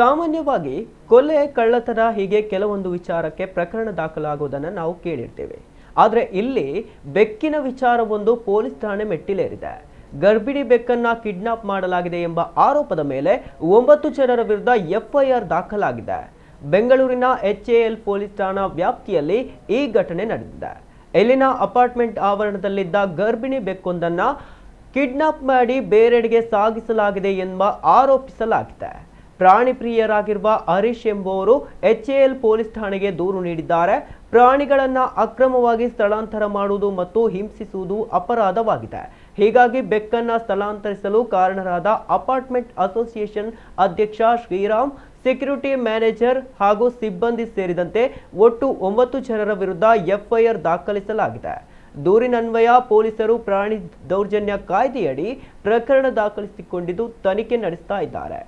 ಸಾಮಾನ್ಯವಾಗಿ ಕೊಲೆ ಕಳ್ಳತನ ಹೀಗೆ ಕೆಲವೊಂದು ವಿಚಾರಕ್ಕೆ ಪ್ರಕರಣ ದಾಖಲಾಗುವುದನ್ನು ನಾವು ಕೇಳಿರ್ತೇವೆ. ಆದರೆ ಇಲ್ಲಿ ಬೆಕ್ಕಿನ ವಿಚಾರವೊಂದು ಪೊಲೀಸ್ ಠಾಣೆ ಮೆಟ್ಟಿಲೇರಿದೆ. ಗರ್ಭಿಣಿ ಬೆಕ್ಕನ್ನ ಕಿಡ್ನಾಪ್ ಮಾಡಲಾಗಿದೆ ಎಂಬ ಆರೋಪದ ಮೇಲೆ 9 ಜನರ ವಿರುದ್ಧ ಎಫ್ಐಆರ್ ದಾಖಲಾಗಿದೆ. ಬೆಂಗಳೂರಿನ HAL ಪೊಲೀಸ್ ಠಾಣಾ ವ್ಯಾಪ್ತಿಯಲ್ಲಿ ಈ ಘಟನೆ ನಡೆದಿದೆ. ಇಲ್ಲಿನ ಅಪಾರ್ಟ್ಮೆಂಟ್ ಆವರಣದಲ್ಲಿದ್ದ ಗರ್ಭಿಣಿ ಬೆಕ್ಕೊಂದನ್ನ ಕಿಡ್ನಾಪ್ ಮಾಡಿ ಬೇರೆಡೆಗೆ ಸಾಗಿಸಲಾಗಿದೆ ಎಂಬ ಆರೋಪಿಸಲಾಗಿದೆ. ಪ್ರಾಣಿ ಪ್ರಿಯರಾಗಿರುವ ಹರೀಶ್ ಎಂಬುವರು HAL ಪೊಲೀಸ್ ಠಾಣೆಗೆ ದೂರು ನೀಡಿದ್ದಾರೆ. ಪ್ರಾಣಿಗಳನ್ನು ಅಕ್ರಮವಾಗಿ ಸ್ಥಳಾಂತರ ಮಾಡುವುದು ಮತ್ತು ಹಿಂಸಿಸುವುದು ಅಪರಾಧವಾಗಿದೆ. ಹೀಗಾಗಿ ಬೆಕ್ಕನ್ನು ಸ್ಥಳಾಂತರಿಸಲು ಕಾರಣರಾದ ಅಪಾರ್ಟ್ಮೆಂಟ್ ಅಸೋಸಿಯೇಷನ್ ಅಧ್ಯಕ್ಷ ಶ್ರೀರಾಮ್, ಸೆಕ್ಯೂರಿಟಿ ಮ್ಯಾನೇಜರ್ ಹಾಗೂ ಸಿಬ್ಬಂದಿ ಸೇರಿದಂತೆ ಒಟ್ಟು 9 ಜನರ ವಿರುದ್ಧ ಎಫ್ಐಆರ್ ದಾಖಲಿಸಲಾಗಿದೆ. ದೂರಿನನ್ವಯ ಪೊಲೀಸರು ಪ್ರಾಣಿ ದೌರ್ಜನ್ಯ ಕಾಯ್ದೆಯಡಿ ಪ್ರಕರಣ ದಾಖಲಿಸಿಕೊಂಡಿದ್ದು ತನಿಖೆ ನಡೆಸ್ತಾ ಇದ್ದಾರೆ.